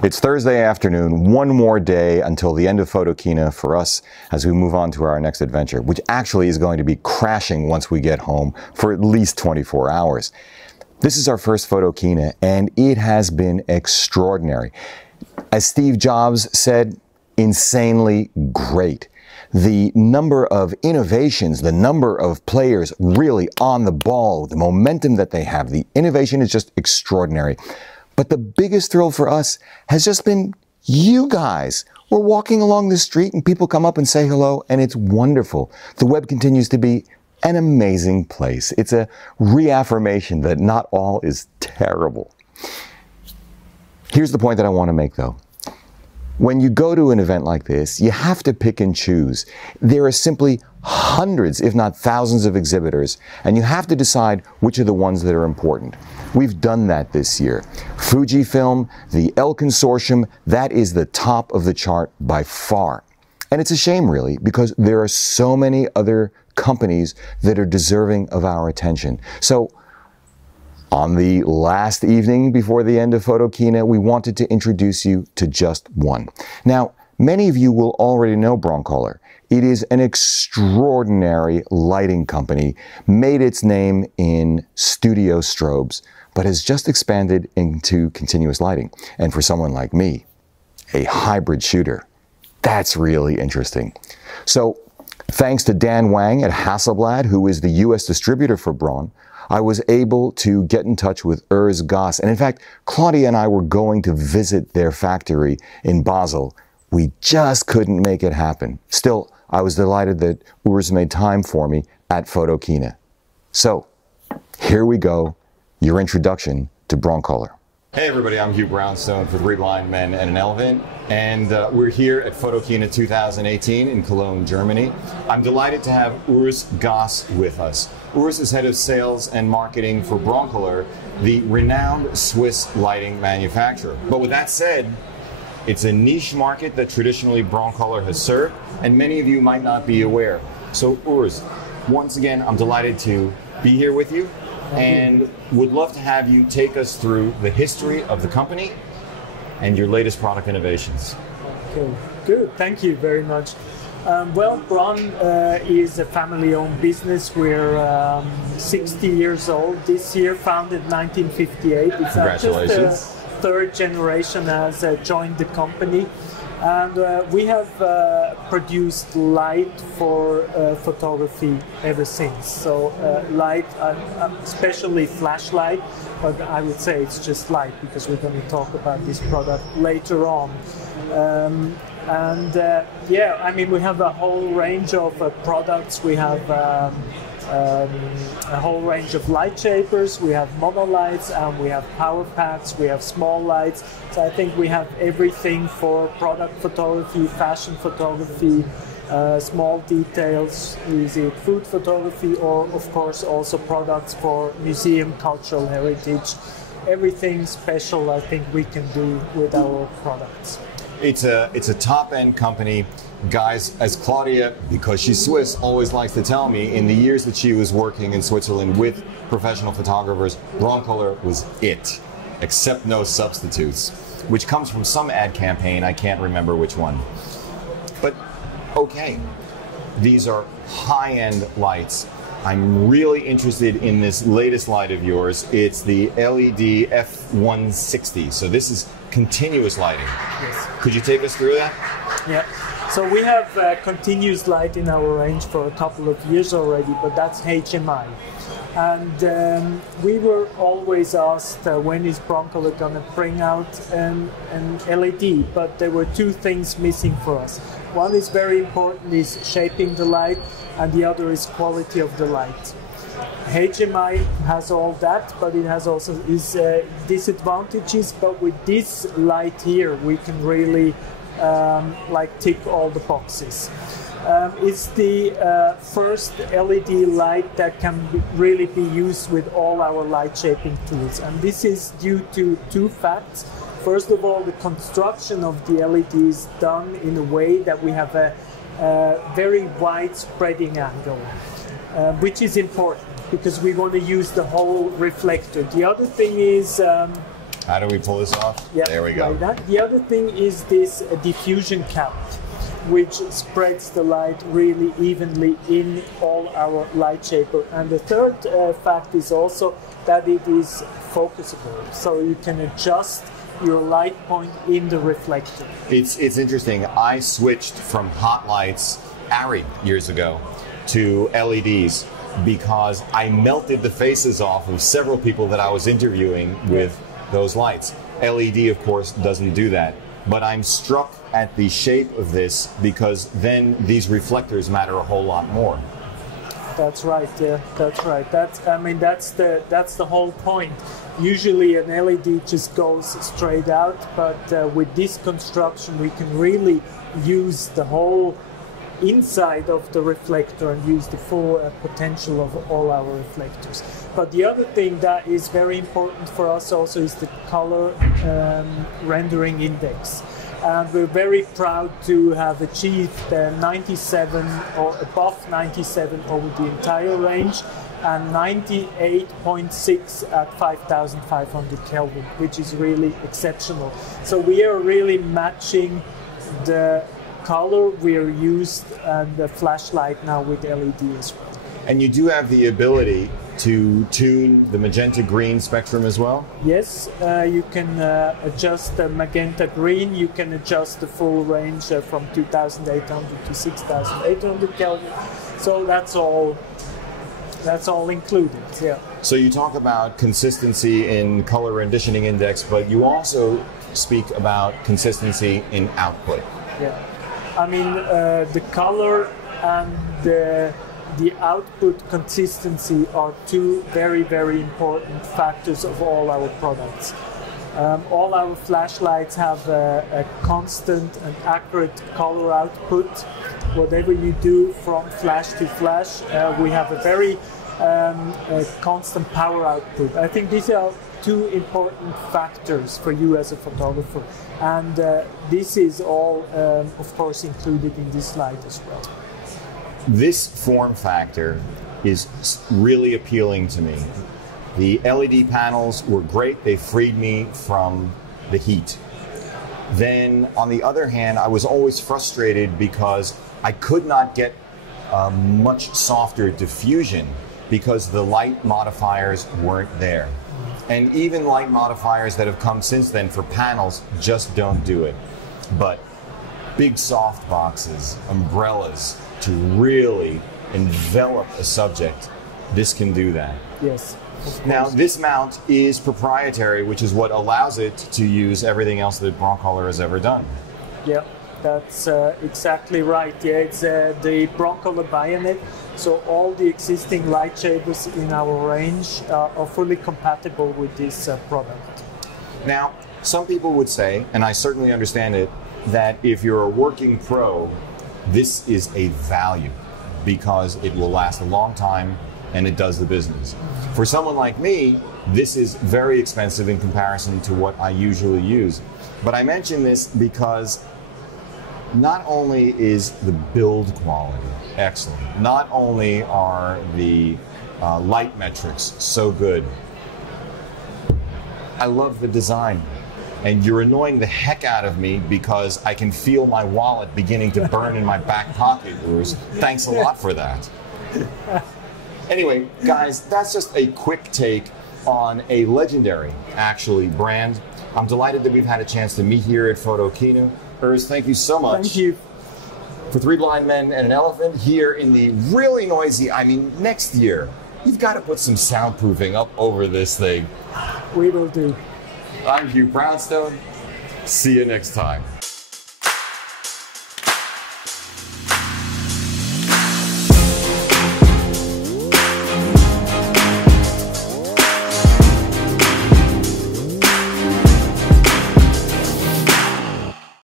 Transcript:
It's Thursday afternoon, one more day until the end of Photokina for us as we move on to our next adventure, which actually is going to be crashing once we get home for at least 24 hours. This is our first Photokina, and it has been extraordinary. As Steve Jobs said, insanely great. The number of innovations, the number of players really on the ball, the momentum that they have, the innovation is just extraordinary. But the biggest thrill for us has just been you guys. We're walking along the street and people come up and say hello, and it's wonderful. The web continues to be an amazing place. It's a reaffirmation that not all is terrible. Here's the point that I want to make though. When you go to an event like this, you have to pick and choose. There are simply hundreds, if not thousands of exhibitors, and you have to decide which are the ones that are important. We've done that this year. Fujifilm, the L Consortium, that is the top of the chart by far. And it's a shame really, because there are so many other companies that are deserving of our attention. So, on the last evening before the end of Photokina, we wanted to introduce you to just one. Now, many of you will already know broncolor. It is an extraordinary lighting company, made its name in studio strobes, but has just expanded into continuous lighting. And for someone like me, a hybrid shooter, that's really interesting. So, thanks to Dan Wang at Hasselblad, who is the US distributor for Bron, I was able to get in touch with Urs Goss. And in fact, Claudia and I were going to visit their factory in Basel. We just couldn't make it happen. Still, I was delighted that Urs made time for me at Photokina. So, here we go, your introduction to broncolor. Hey everybody, I'm Hugh Brownstone for 3 Blind Men and an Elephant, and we're here at Photokina 2018 in Cologne, Germany. I'm delighted to have Urs Goss with us. Urs is head of sales and marketing for broncolor, the renowned Swiss lighting manufacturer. But with that said, it's a niche market that traditionally broncolor has served, and many of you might not be aware. So Urs, once again, I'm delighted to be here with you. And would love to have you take us through the history of the company and your latest product innovations. Okay, good. Thank you very much. Well, Bron is a family-owned business. We're 60 years old this year, founded 1958. It's Congratulations. Just third generation has joined the company. And we have produced light for photography ever since. So light, especially flashlight, but I would say it's just light because we're going to talk about this product later on. Yeah, I mean, we have a whole range of products. We have a whole range of light shapers, we have monolights, and we have power packs, we have small lights. So I think we have everything for product photography, fashion photography, small details, is it food photography, or of course also products for museum, cultural heritage. Everything special I think we can do with our products. It's a top-end company. Guys, as Claudia, because she's Swiss, always likes to tell me, in the years that she was working in Switzerland with professional photographers, broncolor was it, except no substitutes, which comes from some ad campaign, I can't remember which one. But, okay, these are high-end lights. I'm really interested in this latest light of yours. It's the LED F160. So this is continuous lighting. Yes. Could you take us through that? Yeah. So we have continuous light in our range for a couple of years already, but that's HMI. And we were always asked when is broncolor going to bring out an LED, but there were two things missing for us. One is very important, is shaping the light, and the other is quality of the light. HMI has all that, but it has also its disadvantages, but with this light here we can really tick all the boxes. It's the first LED light that can really be used with all our light shaping tools, and this is due to two facts. First of all, the construction of the LED is done in a way that we have a very wide spreading angle, which is important because we want to use the whole reflector. The other thing is How do we pull this off? Yeah, there we go. like that. The other thing is this diffusion cap, which spreads the light really evenly in all our light shaper. And the third fact is also that it is focusable, so you can adjust your light point in the reflector. It's interesting. I switched from hot lights, ARRI, years ago, to LEDs because I melted the faces off of several people that I was interviewing with those lights. LED, of course, doesn't do that. But I'm struck at the shape of this because then these reflectors matter a whole lot more. That's right. Yeah, that's right. That's the whole point. Usually an LED just goes straight out, but with this construction we can really use the whole inside of the reflector and use the full potential of all our reflectors. But the other thing that is very important for us also is the color rendering index. And we're very proud to have achieved 97 or above 97 over the entire range, and 98.6 at 5,500 Kelvin, which is really exceptional. So we are really matching the color we are used and the flashlight now with LED as well. And you do have the ability to tune the magenta green spectrum as well? Yes, you can adjust the magenta green, you can adjust the full range from 2,800 to 6,800 Kelvin. So that's all included, yeah. So you talk about consistency in color renditioning index, but you also speak about consistency in output. Yeah, I mean the color and the output consistency are two very, very important factors of all our products. All our flashlights have a constant and accurate color output. Whatever you do from flash to flash, we have a very constant power output. I think these are two important factors for you as a photographer. And this is all, of course, included in this light as well. This form factor is really appealing to me. The LED panels were great. They freed me from the heat. Then, on the other hand, I was always frustrated because I could not get much softer diffusion because the light modifiers weren't there. And even light modifiers that have come since then for panels just don't do it. But big soft boxes, umbrellas, to really envelop a subject, this can do that. Yes. Now, this mount is proprietary, which is what allows it to use everything else that broncolor has ever done. Yeah, that's exactly right. Yeah, it's the broncolor bayonet. So all the existing light shapers in our range are fully compatible with this product. Now, some people would say, and I certainly understand it, that if you're a working pro, this is a value because it will last a long time and it does the business. For someone like me, this is very expensive in comparison to what I usually use. But I mention this because not only is the build quality excellent, not only are the light metrics so good, I love the design. And you're annoying the heck out of me because I can feel my wallet beginning to burn in my back pocket, Urs. Thanks a lot for that. Anyway, guys, that's just a quick take on a legendary, actually, brand. I'm delighted that we've had a chance to meet here at Photokina. Urs, thank you so much. Thank you. For Three Blind Men and an Elephant here in the really noisy, next year, you've got to put some soundproofing up over this thing. We will do. I'm Hugh Brownstone. See you next time.